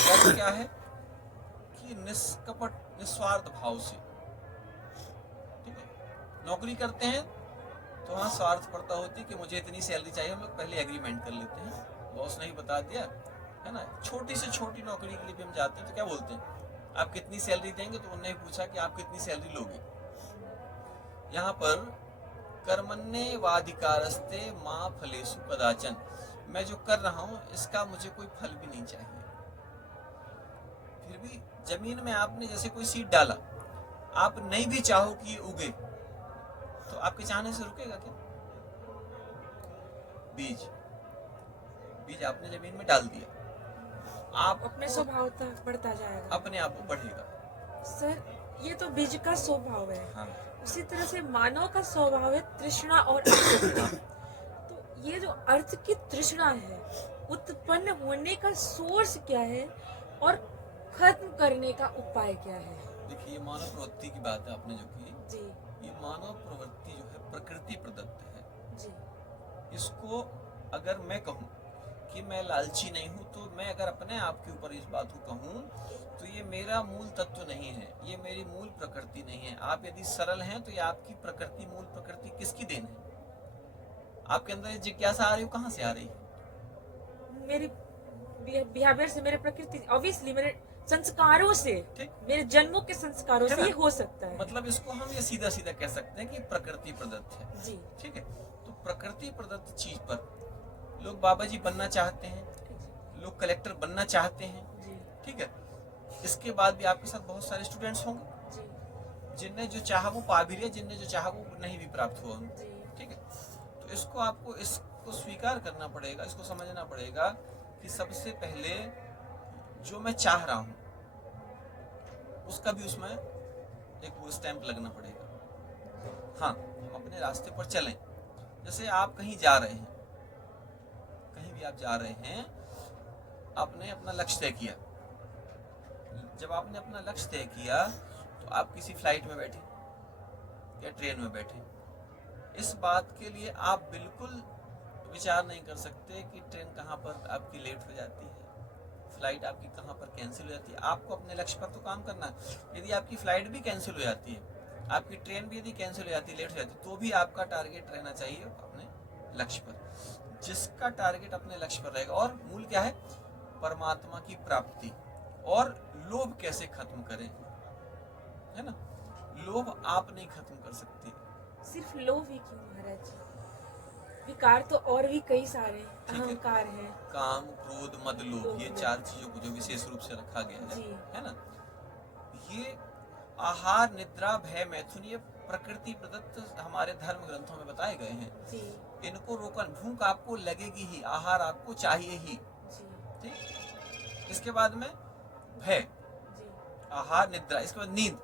कर्म क्या है कि निष्कपट निस्वार्थ भाव से, ठीक है, नौकरी करते हैं तो वहाँ स्वार्थपरता होती है कि मुझे इतनी सैलरी चाहिए, हम लोग पहले एग्रीमेंट कर लेते हैं, बॉस ने ही बता दिया है ना। छोटी से छोटी नौकरी के लिए भी हम जाते हैं तो क्या बोलते हैं, आप कितनी सैलरी देंगे, तो उन्होंने पूछा कि आप कितनी सैलरी लोगे। यहाँ पर कर्मण्येवाधिकारस्ते मां फलेषु कदाचन, मैं जो कर रहा हूँ इसका मुझे कोई फल भी नहीं चाहिए। फिर भी जमीन में आपने जैसे कोई सीड डाला, आप नहीं भी चाहो कि ये उगे, तो आपके चाहने से रुकेगा क्या? बीज बीज आपने जमीन में डाल दिया, आप अपने स्वभाव तक बढ़ता जाएगा, अपने आप वो बढ़ेगा। सर ये तो बीज का स्वभाव है। हाँ। उसी तरह से मानव का स्वभाव है तृष्णा और अर्थ। हाँ। तो ये जो अर्थ की तृष्णा है, उत्पन्न होने का सोर्स क्या है और खत्म करने का उपाय क्या है? देखिए, ये मानव प्रवृत्ति की बात है आपने जो की जी। ये मानव प्रवृत्ति जो है प्रकृति प्रदत्त है जी। इसको अगर मैं कहूँ कि मैं लालची नहीं हूँ, तो मैं अगर अपने आप के ऊपर इस बात को कहूँ तो ये मेरा मूल तत्व नहीं है, ये मेरी मूल प्रकृति नहीं है। आप यदि सरल हैं तो ये आपकी प्रकृति, मूल प्रकृति किसकी देन है? आपके अंदर ये जिज्ञासा आ रही है, कहाँ से आ रही है? मेरी बिहेवियर से, मेरे प्रकृति, ऑब्वियसली मेरे संस्कारों से, मेरे जन्मों के संस्कारों से ये हो सकता है। मतलब इसको हम ये सीधा सीधा कह सकते हैं कि प्रकृति प्रदत्त है। जी। ठीक है, तो प्रकृति प्रदत्त चीज पर लोग बाबा जी बनना चाहते हैं, लोग कलेक्टर बनना चाहते हैं, ठीक है। इसके बाद भी आपके साथ बहुत सारे स्टूडेंट्स होंगे जिनने जो चाहा वो पा भी लिया, जिनने जो चाहा वो नहीं भी प्राप्त हुआ, ठीक है। तो इसको आपको इसको स्वीकार करना पड़ेगा, इसको समझना पड़ेगा कि सबसे पहले जो मैं चाह रहा हूं उसका भी उसमें एक वो स्टैंप लगना पड़ेगा। हाँ, हम अपने रास्ते पर चलें। जैसे आप कहीं जा रहे हैं, कहीं भी आप जा रहे हैं, आपने अपना लक्ष्य तय किया। जब आपने अपना लक्ष्य तय किया तो आप किसी फ्लाइट में बैठे या ट्रेन में बैठे, इस बात के लिए आप बिल्कुल विचार नहीं कर सकते कि ट्रेन कहाँ पर आपकी लेट हो जाती है, फ्लाइट आपकी कहाँ पर कैंसिल हो जाती है। आपको अपने लक्ष्य पर तो काम करना है। यदि आपकी फ्लाइट भी कैंसिल हो जाती है, आपकी ट्रेन भी यदि कैंसिल हो जाती है, लेट हो जाती है, तो भी आपका टारगेट रहना चाहिए अपने लक्ष्य पर। जिसका टारगेट अपने लक्ष्य पर रहेगा, और मूल क्या है, परमात्मा की प्राप्ति। और लोभ कैसे खत्म करें, है ना, लोभ आप नहीं खत्म कर सकते। सिर्फ लोभ ही क्यों महाराज, विकार तो और भी कई सारे, अहंकार है, काम, क्रोध, मद, लोभ, ये चार चीजों को जो विशेष रूप से रखा गया है ना, ये आहार, निद्रा, भय, मैथुन, ये प्रकृति प्रदत्त हमारे धर्म ग्रंथों में बताए गए हैं। इनको रोकन, भूख आपको लगेगी ही, आहार आपको चाहिए ही, ठीक। इसके बाद में भय, आहार, निद्रा, इसके बाद नींद,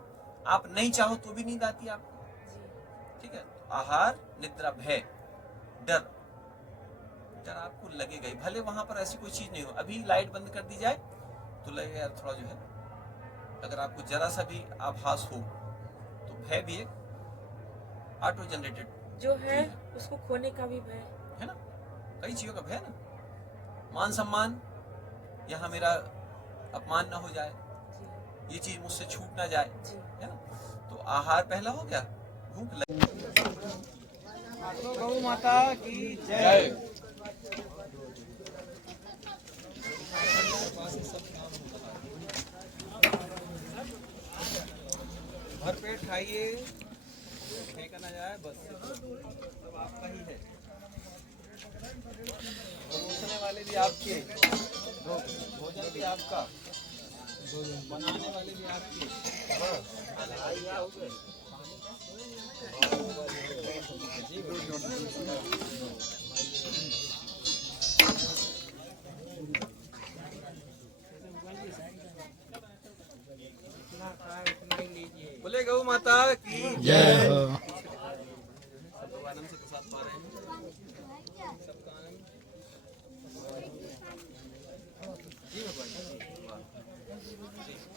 आप नहीं चाहो तो भी नींद आती है आपको, ठीक है। आहार, निद्रा, भय, डर, डर आपको लगेगा ही, भले वहां पर ऐसी कोई चीज नहीं हो। अभी लाइट बंद कर दी जाए तो लगेगा यार थोड़ा जो है, अगर आपको जरा सा भी आभास हो तो भय भी एक ऑटो जनरेटेड जो है, उसको खोने का भी भय है ना, कई चीजों का भय ना, मान सम्मान, यहाँ मेरा अपमान ना हो जाए, ये चीज मुझसे छूट ना जाए, है ना। तो आहार पहला हो गया, भूख लगी। गौ माता की जय। भर पेट खाइए, फेंका ना जाए, बस सब आपका ही है। परोसने वाले भी आपके, भोजन भी आपका, बनाने वाले भी आपके। बोले गौ माता की जय हो। सब लोग आनंद से प्रसाद पा रहे हैं, सबका आनंद जी भगवान जी।